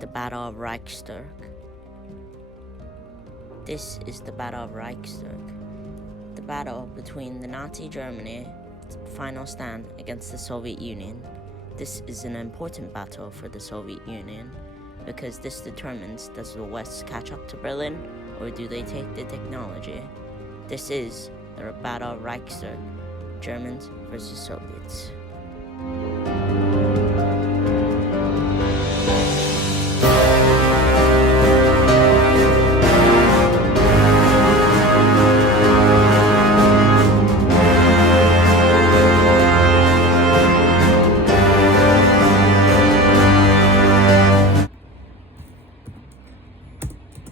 the Battle of Reichstag. This is the Battle of Reichstag, the battle between the Nazi Germany's final stand against the Soviet Union. This is an important battle for the Soviet Union because this determines, does the West catch up to Berlin or do they take the technology? This is the Battle of Reichstag, Germans versus Soviets.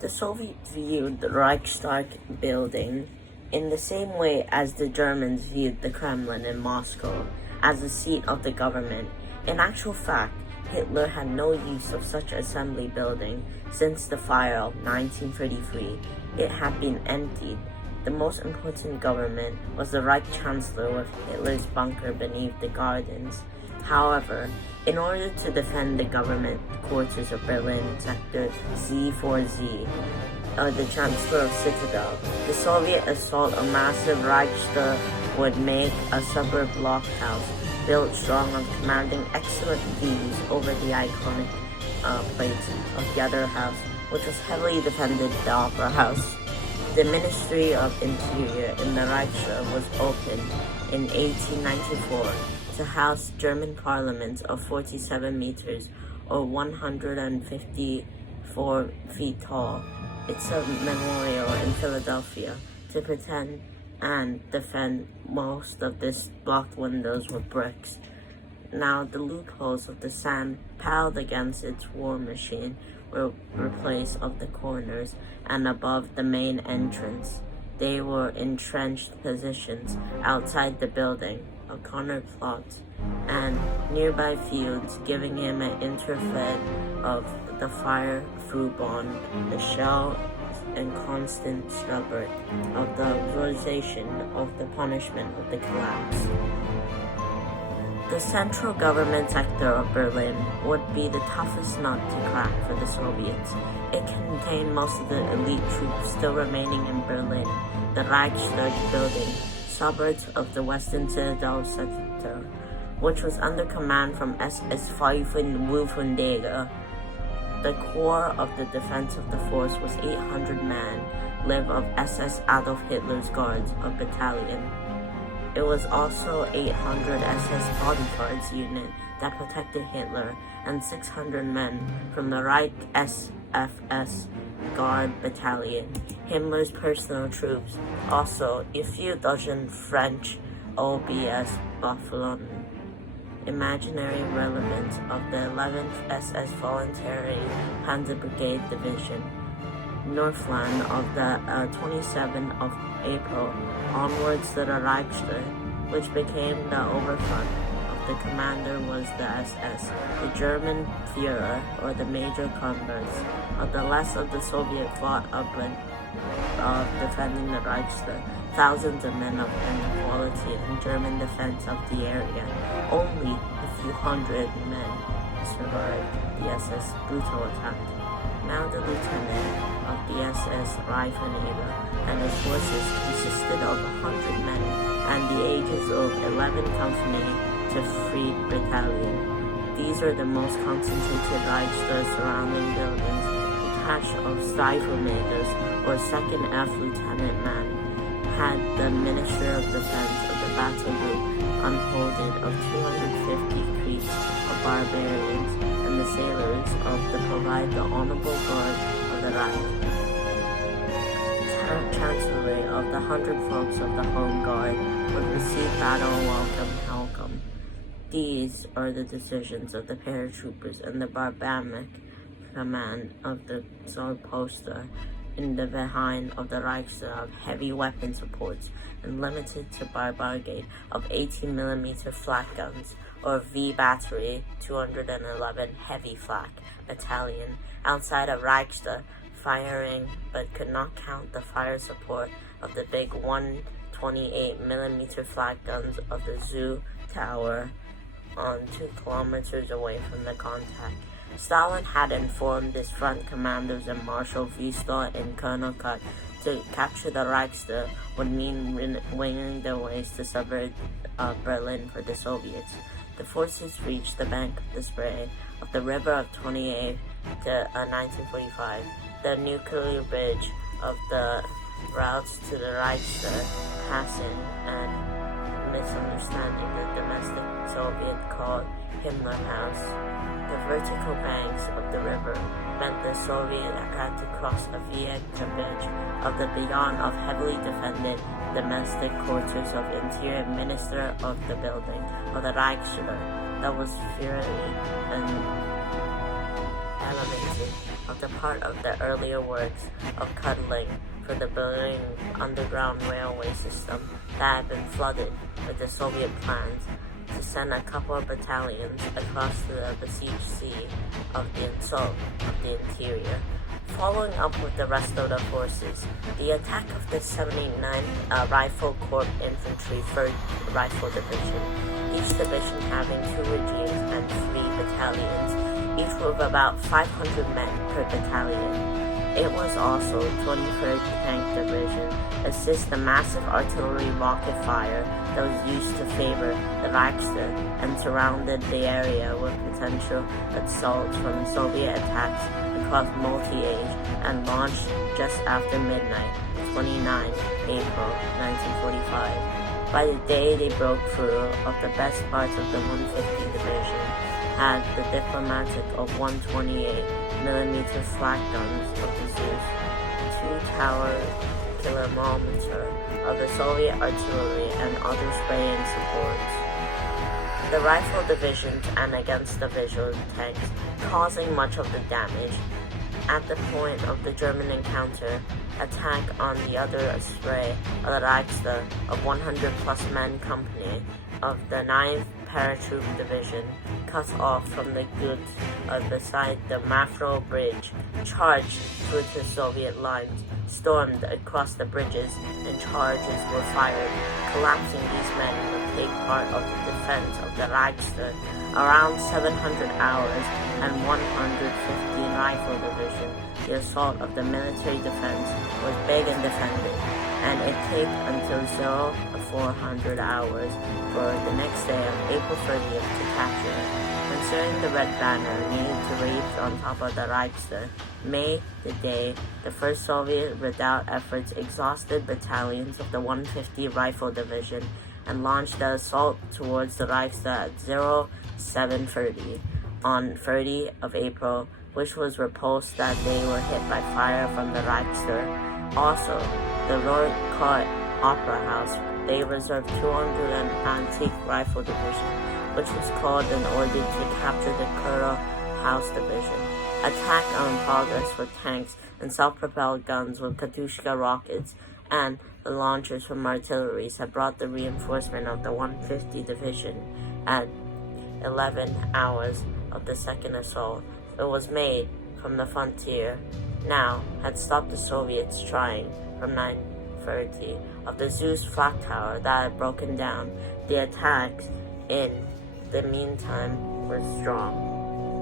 The Soviets viewed the Reichstag building in the same way as the Germans viewed the Kremlin in Moscow, as the seat of the government. In actual fact, Hitler had no use of such assembly building since the fire of 1933. It had been emptied. The most important government was the Reich Chancellor with Hitler's bunker beneath the gardens. However, in order to defend the government quarters of Berlin Sector Z4Z, the Chancellor of Citadel, the Soviet assault on massive Reichstag would make a suburb blockhouse built strong on commanding excellent views over the iconic plates of the other house, which was heavily defended the Opera House. The Ministry of Interior in the Reichstag was opened in 1894 to house German parliaments of 47 meters or 154 feet tall. It's a memorial in Philadelphia to pretend and defend most of this blocked windows with bricks. Now the loopholes of the sand piled against its war machine were replaced of the corners and above the main entrance. They were entrenched positions outside the building, a corner plot, and nearby fields, giving him an interfed of the fire through bond, the shell and constant stubborn of the realization of the punishment of the collapse. The central government sector of Berlin would be the toughest nut to crack for the Soviets. It contained most of the elite troops still remaining in Berlin, the Reichstag building, suburbs of the Western Citadel sector, which was under command from SS Pfeifenwürfenjäger. The core of the defense of the force was 800 men, live of SS Adolf Hitler's Guards, a battalion. It was also 800 SS bodyguards unit that protected Hitler, and 600 men from the Reich SFS Guard Battalion, Himmler's personal troops, also a few dozen French OBS Buffalo. Imaginary relevance of the 11th SS Voluntary Panzer Brigade Division, Northland of the 27th of April onwards to the Reichstag, which became the Oberfront. The commander was the SS, the German Führer, or the Major Converse. The less of the Soviet fought upland of defending the Reichstag, thousands of men of inequality in German defense of the area. Only a few hundred men survived the SS brutal attack. Now the lieutenant of the SS Reifenjäger and his forces consisted of 100 men and the ages of 11 company to Freed Battalion. These are the most concentrated Reichstag surrounding buildings. Detached of Stiefelmajors or 2nd F Lieutenant Man had the Minister of Defense of the battle group unfolded of 250 creeks of barbarians and the sailors of the provide the honorable guard of the Reich. Chancellery of the 100 folks of the Home Guard would receive battle welcome. These are the decisions of the paratroopers and the barbaric command of the Sollposter in the behind of the Reichstag, heavy weapon supports and limited to brigade of 18mm flak guns or V Battery 211 heavy flak battalion outside of Reichstag, firing but could not count the fire support of the big 128mm flak guns of the Zoo Tower on 2 kilometers away from the contact Stalin had informed his front commanders and Marshal Vistol and Colonel Cut to capture the Reichstag would mean winging their ways to subvert Berlin for the Soviets. The forces reached the bank of the Spree of the River of 28 to 1945. The nuclear bridge of the routes to the Reichstag, passing and misunderstanding the domestic Soviet called Himmler House. The vertical banks of the river meant the Soviet had to cross a Vienna bridge of the beyond of heavily defended domestic quarters of Interior Minister of the building of the Reichstag that was fairly elevated of the part of the earlier works of cuddling for the building underground railway system that had been flooded with the Soviet plans to send a couple of battalions across to the besieged sea of the assault of the interior. Following up with the rest of the forces, the attack of the 79th Rifle Corps Infantry 3rd Rifle Division, each division having 2 regiments and 3 battalions, each with about 500 men per battalion. It was also 23rd Tank Division assist the massive artillery rocket fire that was used to favor the Reichstag and surrounded the area with potential assaults from Soviet attacks across multi-age and launched just after midnight, 29 April 1945. By the day they broke through, of the best parts of the 150 Division had the diplomatic of 128mm flak guns of the Zeus, 2-tower kilometer of the Soviet artillery and other spraying supports. The rifle divisions and against the visual tanks, causing much of the damage. At the point of the German encounter, attack on the other spray of the Reichstag of 100 plus men company of the 9th Paratroop Division, cut off from the goods beside the Mafro Bridge, charged through the Soviet lines, stormed across the bridges, and charges were fired. Collapsing these men would take part of the defense of the Reichstag. Around 700 hours and 115 Rifle Division, the assault of the military defense was big and defended, and it took until 400 hours for the next day of April 30th to capture it. Concerning the red banner needed to raise on top of the Reichstag, May the day the first Soviet redoubt efforts exhausted battalions of the 150 Rifle Division and launched the assault towards the Reichstag at 0730 on 30 of April, which was repulsed that they were hit by fire from the Reichstag. Also, the Reichstag Opera House, they reserved 200 Antique Rifle Division, which was called in order to capture the Kura House Division. Attack on progress with tanks and self-propelled guns with Katyusha rockets and the launchers from artilleries had brought the reinforcement of the 150 Division at 11 hours of the second assault. It was made from the frontier, now had stopped the Soviets trying from 9:30 of the Zeus flak tower that had broken down. The attacks in the meantime were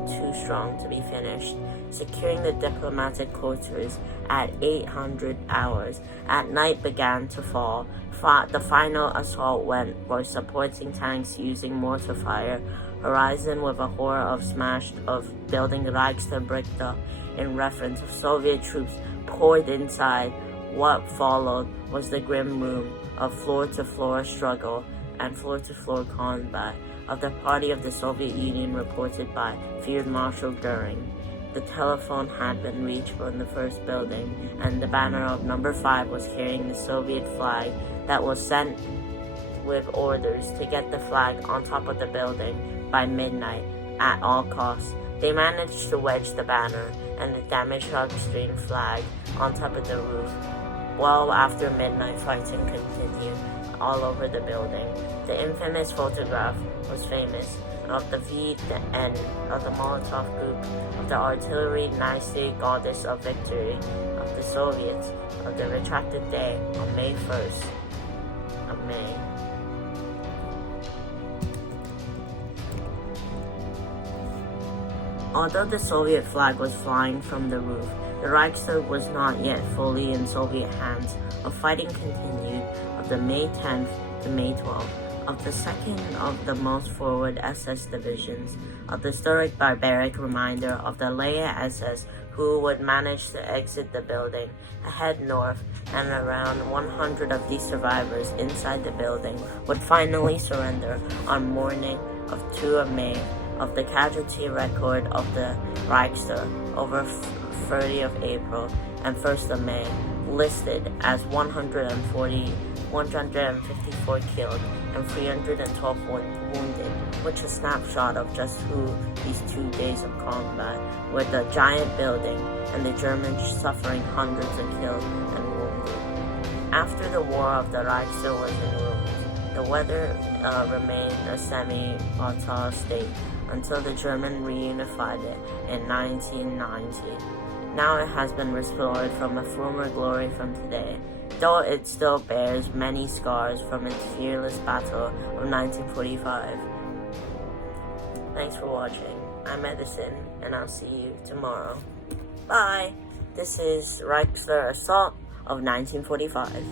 too strong to be finished. Securing the diplomatic quarters at 800 hours, at night began to fall. The final assault went for supporting tanks using mortar fire. Horizon with a horror of smashed of building Reichstag bricked up in reference of Soviet troops poured inside. What followed was the grim room of floor-to-floor struggle and floor-to-floor combat of the party of the Soviet Union reported by Field Marshal Goering. The telephone had been reached from the first building, and the banner of number 5 was carrying the Soviet flag that was sent with orders to get the flag on top of the building by midnight at all costs. They managed to wedge the banner and the damaged upstream flag on top of the roof. Well, after midnight, fighting continued all over the building. The infamous photograph was famous of the V and of the Molotov group of the artillery Nazi goddess of victory of the Soviets of the retracted day on May 1st of May. Although the Soviet flag was flying from the roof, the Reichstag was not yet fully in Soviet hands. Fighting continued of the May 10th to May 12th of the second of the most forward SS divisions, of the historic barbaric reminder of the Leia SS, who would manage to exit the building, head north, and around 100 of these survivors inside the building would finally surrender on morning of 2 of May. Of the casualty record of the Reichstag over 30 of April and 1st of May, listed as 154 killed and 312 wounded, which is a snapshot of just who these 2 days of combat, with the giant building and the Germans suffering hundreds of killed and wounded. After the war of the Reichstag was in ruins, the weather remained a semi-volatile state until the Germans reunified it in 1990. Now it has been restored from a former glory from today, though it still bears many scars from its fearless battle of 1945. Thanks for watching. I'm Edison, and I'll see you tomorrow. Bye! This is Reichstag Assault of 1945.